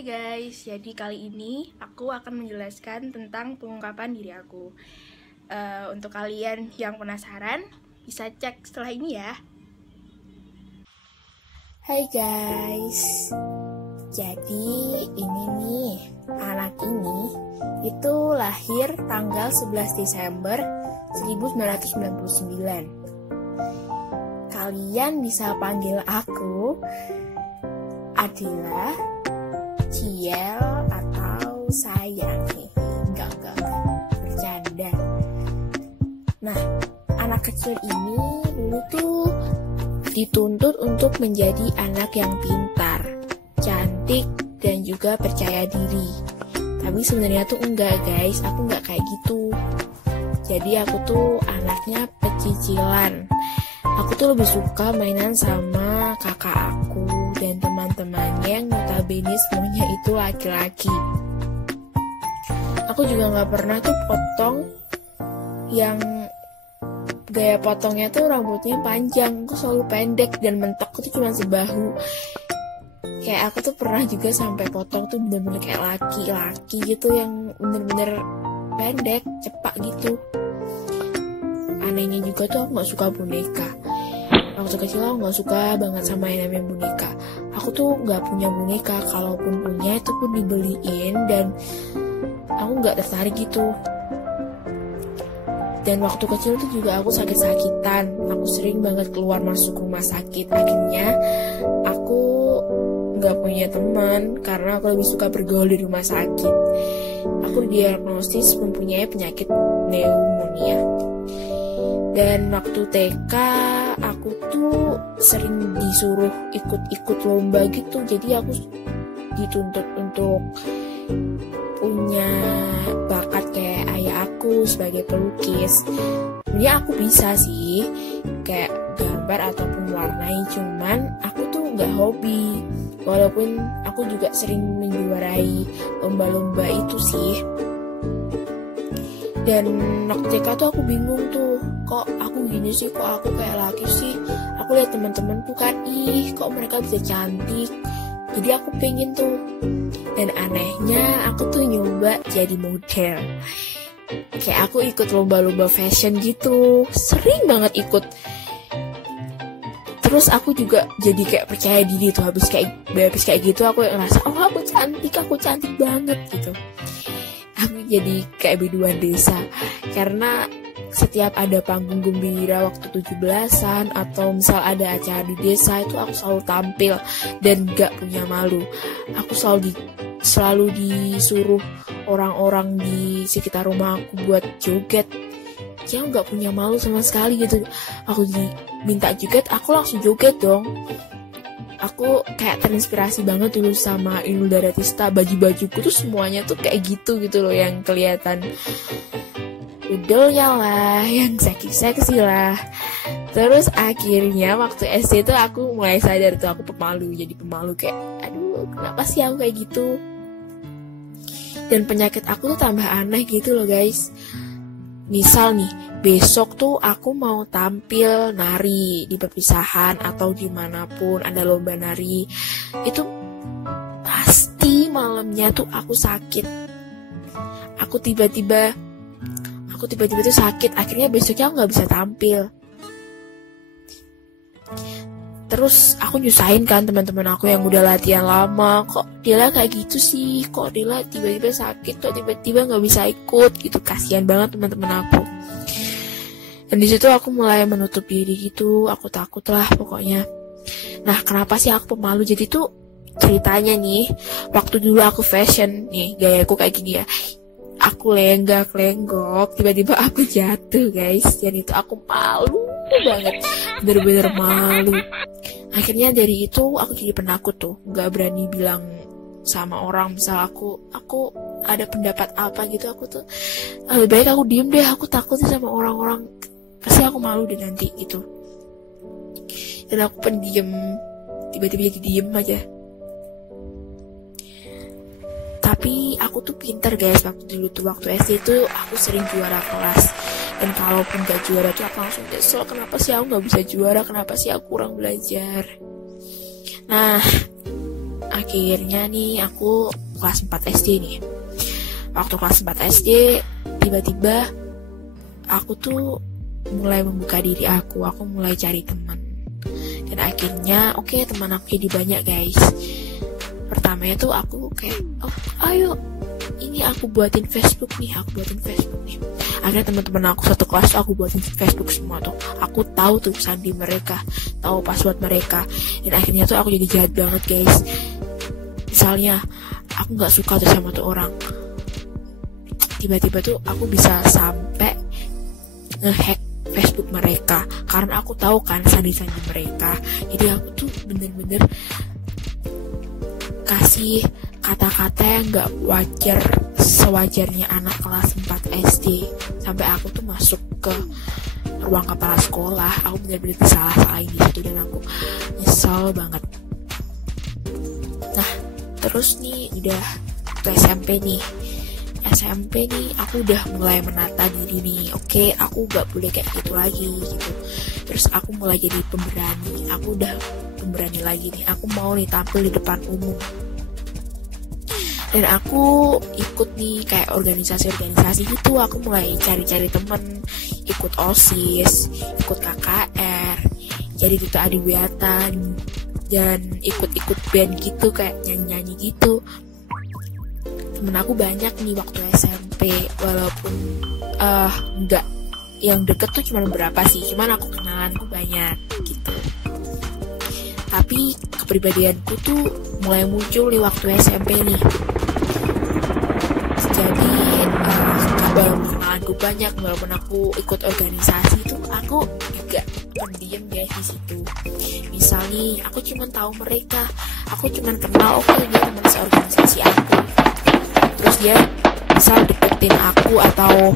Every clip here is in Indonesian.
Hai guys, jadi kali ini aku akan menjelaskan tentang pengungkapan diri aku. Untuk kalian yang penasaran, bisa cek setelah ini ya. Hai guys, jadi ini nih, anak ini itu lahir tanggal 11 Desember 1999. Kalian bisa panggil aku Adila, Ciel, atau sayang nih. Enggak, bercanda. Nah, anak kecil ini dulu tuh dituntut untuk menjadi anak yang pintar, cantik, dan juga percaya diri. Tapi sebenarnya tuh enggak guys, aku enggak kayak gitu. Jadi aku tuh anaknya pecicilan. Aku tuh lebih suka mainan sama kakak aku dan teman-temannya yang notabene semuanya itu laki-laki. Aku juga gak pernah tuh potong yang gaya potongnya tuh rambutnya panjang. Aku selalu pendek dan mentokku tuh cuma sebahu. Kayak aku tuh pernah juga sampai potong tuh bener-bener kayak laki-laki gitu, yang bener-bener pendek, cepak gitu. Anehnya juga tuh aku gak suka boneka. Waktu kecil aku gak suka banget sama yang namanya boneka. Aku tuh gak punya boneka, kalaupun punya itu pun dibeliin dan aku gak tertarik gitu. Dan waktu kecil tuh juga aku sakit-sakitan. Aku sering banget keluar masuk rumah sakit. Akhirnya aku gak punya teman karena aku lebih suka bergaul di rumah sakit. Aku didiagnosis mempunyai penyakit pneumonia. Dan waktu TK aku tuh sering disuruh ikut-ikut lomba gitu. Jadi aku dituntut untuk punya bakat kayak ayah aku sebagai pelukis. Sebenarnya aku bisa sih kayak gambar ataupun warnai, cuman aku tuh nggak hobi. Walaupun aku juga sering menjuarai lomba-lomba itu sih. Dan waktu TK tuh aku bingung tuh, kok aku gini sih, kok aku kayak laki sih. Aku lihat teman-temanku kan, kok mereka bisa cantik. Jadi aku pengen tuh. Dan anehnya aku tuh nyoba jadi model. Kayak aku ikut lomba-lomba fashion gitu, sering banget ikut. Terus aku juga jadi kayak percaya diri tuh, habis kayak gitu aku ngerasa, oh aku cantik banget gitu. Aku jadi kayak biduan desa. Karena setiap ada panggung gembira waktu 17-an atau misal ada acara di desa, itu aku selalu tampil dan gak punya malu. Aku selalu disuruh orang-orang di sekitar rumah aku buat joget. Ya aku gak punya malu sama sekali gitu. Aku diminta joget, aku langsung joget dong. Aku kayak terinspirasi banget dulu sama Inul Daratista. Baju-bajuku tuh semuanya tuh kayak gitu loh, yang kelihatan udelnya lah, yang seksi-seksi lah. Terus akhirnya waktu SD tuh aku mulai sadar tuh aku pemalu. Jadi pemalu kayak, aduh kenapa sih aku kayak gitu. Dan penyakit aku tuh tambah aneh gitu loh guys. Misal nih, besok tuh aku mau tampil nari di perpisahan atau dimanapun ada lomba nari, itu pasti malamnya tuh aku sakit. Aku tiba-tiba tuh sakit, akhirnya besoknya aku gak bisa tampil. Terus aku nyusahin kan teman-teman aku yang udah latihan lama, kok Dila kayak gitu sih, kok Dila tiba-tiba sakit, kok tiba-tiba nggak bisa ikut gitu. Kasihan banget teman-teman aku. Dan di situ aku mulai menutup diri gitu, aku takut lah pokoknya. Nah, kenapa sih aku pemalu? Jadi tuh ceritanya nih, waktu dulu aku fashion nih, gayaku kayak gini ya. Aku lenggak-lenggok, tiba-tiba aku jatuh guys. Dan itu aku malu banget, bener-bener malu. Akhirnya dari itu aku jadi penakut tuh, gak berani bilang sama orang. Misal aku ada pendapat apa gitu, aku tuh lebih baik aku diem deh. Aku takut sama orang-orang, pasti aku malu deh nanti gitu. Dan aku pendiam, tiba-tiba jadi diem aja. Tapi aku tuh pinter guys waktu dulu tuh, waktu SD tuh aku sering juara kelas. Dan kalaupun gak juara tuh aku langsung nyesel, kenapa sih aku gak bisa juara, kenapa sih aku kurang belajar. Nah, akhirnya nih aku kelas 4 SD nih. Waktu kelas 4 SD tiba-tiba aku tuh mulai membuka diri aku mulai cari teman. Dan akhirnya teman aku jadi banyak guys. Pertamanya tuh aku kayak ayo ini aku buatin Facebook nih. Akhirnya teman-teman aku satu kelas aku buatin Facebook semua tuh. Aku tahu tuh sandi mereka, tahu password mereka. Dan akhirnya tuh aku jadi jahat banget guys. Misalnya aku nggak suka tuh sama tuh orang, tiba-tiba tuh aku bisa sampai ngehack Facebook mereka karena aku tahu kan sandi-sandi mereka. Jadi aku tuh bener-bener kasih kata-kata yang gak wajar sewajarnya anak kelas 4 SD. Sampai aku tuh masuk ke ruang kepala sekolah, aku bener-bener disalah-salahin di situ dan aku nyesel banget. Nah terus nih udah ke SMP nih aku udah mulai menata diri nih. Aku gak boleh kayak gitu lagi gitu. Terus aku mulai jadi pemberani. Aku udah pemberani lagi nih. Aku mau nih tampil di depan umum. Dan aku ikut nih kayak organisasi gitu. Aku mulai cari-cari temen, ikut OSIS, ikut KKR, jadi duta adiwiyata, dan ikut-ikut band gitu kayak nyanyi-nyanyi gitu. Temen aku banyak nih waktu SMP, walaupun enggak yang deket tuh cuma beberapa sih, cuman aku kenalanku banyak gitu. Tapi kepribadianku tuh mulai muncul di waktu SMP nih. Jadi walaupun kenalanku banyak, walaupun aku ikut organisasi tuh aku juga pendiam guys di situ. Misalnya aku cuma tahu mereka, aku cuma kenal dia teman seorganisasi aku. Terus dia misal deketin aku atau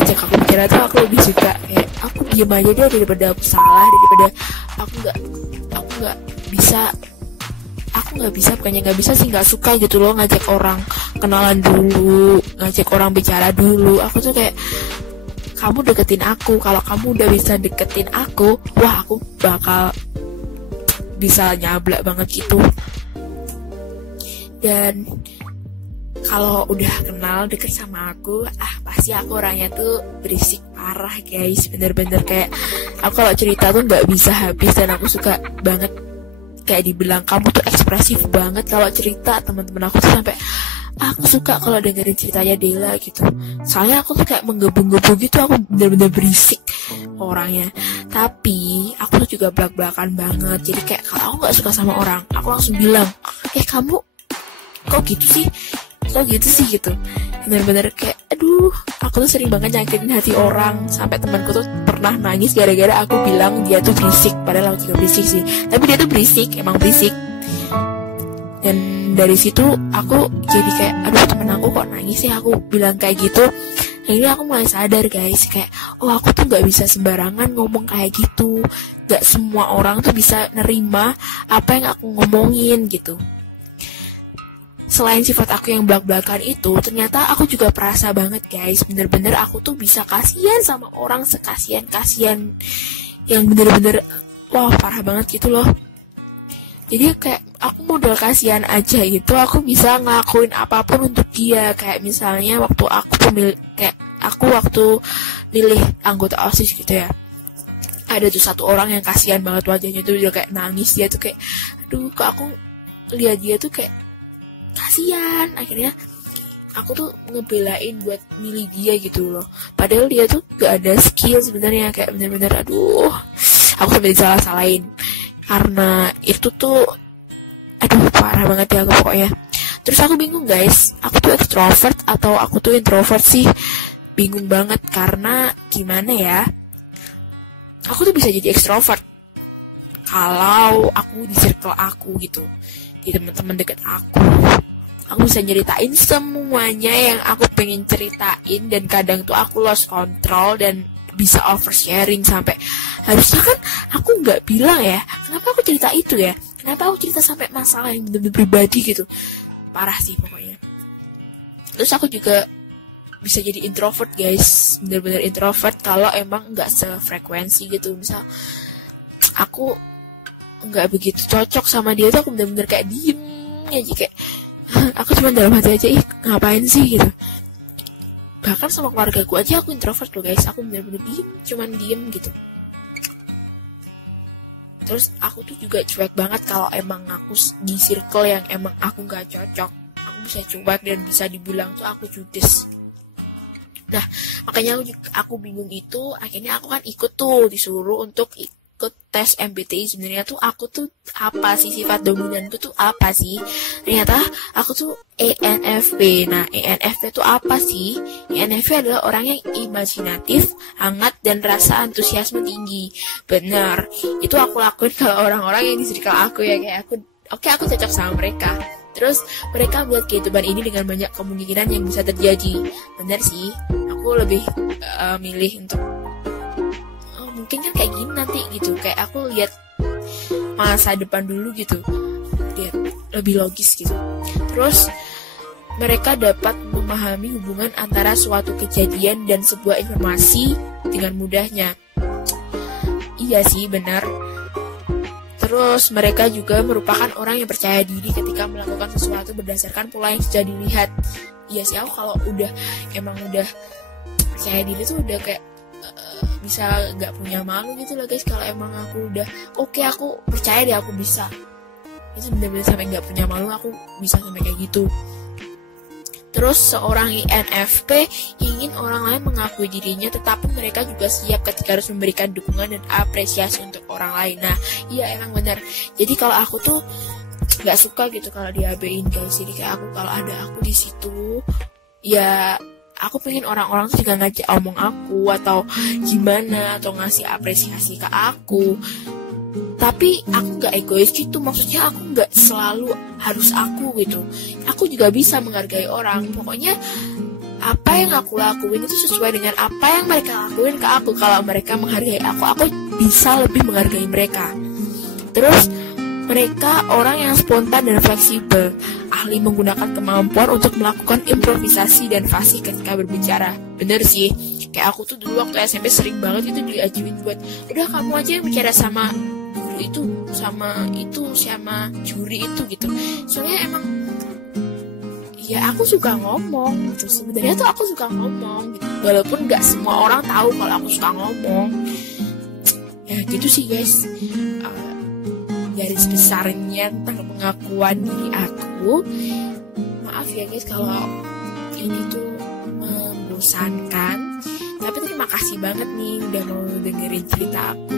ajak aku bicara tuh aku lebih suka kayak aku diem aja deh daripada aku salah, daripada aku nggak bisa bukannya nggak bisa sih, nggak suka gitu loh ngajak orang kenalan dulu, ngajak orang bicara dulu. Aku tuh kayak kamu deketin aku, kalau kamu udah bisa deketin aku, wah aku bakal bisa nyablak banget gitu. Dan kalau udah kenal deket sama aku, pasti aku orangnya tuh berisik parah guys, bener-bener kayak aku kalau cerita tuh nggak bisa habis. Dan aku suka banget kayak dibilang kamu tuh ekspresif banget kalau cerita. Teman-teman aku tuh sampai aku suka kalau dengerin ceritanya Dela gitu, soalnya aku tuh kayak menggebu-gebu gitu, aku bener-bener berisik orangnya. Tapi aku tuh juga belak-belakan banget, jadi kayak kalau aku nggak suka sama orang aku langsung bilang, kamu kok gitu sih gitu. Bener-bener kayak aku tuh sering banget nyakitin hati orang. Sampai temanku tuh pernah nangis gara-gara aku bilang dia tuh berisik, padahal aku juga berisik sih, tapi dia tuh berisik, emang berisik. Dan dari situ aku jadi kayak temen aku kok nangis sih aku bilang kayak gitu. Akhirnya aku mulai sadar guys, kayak aku tuh gak bisa sembarangan ngomong kayak gitu. Gak semua orang tuh bisa nerima apa yang aku ngomongin gitu. Selain sifat aku yang belak-belakan itu, ternyata aku juga perasa banget guys. Bener-bener aku tuh bisa kasihan sama orang sekasian-kasian yang bener-bener parah banget gitu loh. Jadi kayak aku modal kasihan aja gitu, aku bisa ngelakuin apapun untuk dia. Kayak misalnya waktu waktu milih anggota OSIS gitu ya, ada tuh satu orang yang kasihan banget wajahnya tuh, dia kayak nangis. Dia tuh kayak kok aku lihat dia tuh kayak kasihan. Akhirnya aku tuh ngebelain buat milih dia gitu loh, padahal dia tuh gak ada skill sebenarnya. Kayak bener-bener aku sampai disalah-salahin karena itu tuh parah banget ya aku pokoknya. Terus aku bingung guys, aku tuh extrovert atau aku tuh introvert sih, bingung banget. Karena gimana ya, aku tuh bisa jadi extrovert kalau aku di circle aku gitu, di teman-teman deket aku bisa nyeritain semuanya yang aku pengen ceritain. Dan kadang tuh aku lost control dan bisa oversharing sampai harusnya kan aku nggak bilang ya, kenapa aku cerita itu ya, kenapa aku cerita sampai masalah yang bener-bener pribadi gitu. Parah sih pokoknya. Terus aku juga bisa jadi introvert guys, bener-bener introvert kalau emang nggak sefrekuensi gitu. Misal aku nggak begitu cocok sama dia tuh aku bener-bener kayak diem aja kayak aku cuma dalam hati aja, ih ngapain sih gitu. Bahkan sama keluarga gue aja aku introvert loh guys, aku bener-bener cuman diem gitu. Terus aku tuh juga cuek banget kalau emang aku di circle yang emang aku gak cocok. Aku bisa cuek dan bisa dibilang tuh aku judes. Nah makanya aku bingung itu, akhirnya aku kan ikut tuh, disuruh untuk ikut tes MBTI. Sebenarnya tuh aku tuh apa sih, sifat dominanku tuh apa sih? Ternyata aku tuh ENFP. Nah ENFP tuh apa sih? ENFP adalah orang yang imajinatif, hangat, dan rasa antusiasme tinggi. Bener, itu aku lakuin kalau orang-orang yang di circle aku ya, kayak aku aku cocok sama mereka. Terus mereka melihat kehidupan ini dengan banyak kemungkinan yang bisa terjadi. Bener sih, aku lebih milih untuk mungkin kan kayak gini nanti gitu, kayak aku lihat masa depan dulu gitu, lihat lebih logis gitu. Terus mereka dapat memahami hubungan antara suatu kejadian dan sebuah informasi dengan mudahnya. Iya sih, benar. Terus mereka juga merupakan orang yang percaya diri ketika melakukan sesuatu berdasarkan pola yang sudah dilihat. Iya sih, aku kalau udah percaya diri tuh udah kayak bisa gak punya malu gitu lah guys. Kalau emang aku udah oke, aku percaya deh aku bisa, itu bener-bener sampai gak punya malu, aku bisa sampai kayak gitu. Terus seorang INFP ingin orang lain mengakui dirinya, tetapi mereka juga siap ketika harus memberikan dukungan dan apresiasi untuk orang lain. Nah iya emang benar. Jadi kalau aku tuh gak suka gitu kalau diabein guys. Jadi kayak aku kalau ada aku di situ ya aku pengen orang-orang tuh juga ngajak omong aku atau gimana, atau ngasih apresiasi ke aku. Tapi aku gak egois gitu, maksudnya aku gak selalu harus aku gitu. Aku juga bisa menghargai orang. Pokoknya apa yang aku lakuin itu sesuai dengan apa yang mereka lakuin ke aku. Kalau mereka menghargai aku bisa lebih menghargai mereka. Terus mereka orang yang spontan dan fleksibel, ahli menggunakan kemampuan untuk melakukan improvisasi dan fasih ketika berbicara. Bener sih, kayak aku tuh dulu waktu SMP sering banget itu diajuin buat, udah kamu aja yang bicara sama guru itu, sama juri itu gitu. Soalnya emang ya aku suka ngomong gitu. Sebenarnya tuh aku suka ngomong gitu. Walaupun gak semua orang tahu kalau aku suka ngomong. Ya gitu sih guys, garis besarnya tentang pengakuan diri aku. Maaf ya guys kalau ini tuh membosankan, tapi terima kasih banget nih udah mau dengerin cerita aku.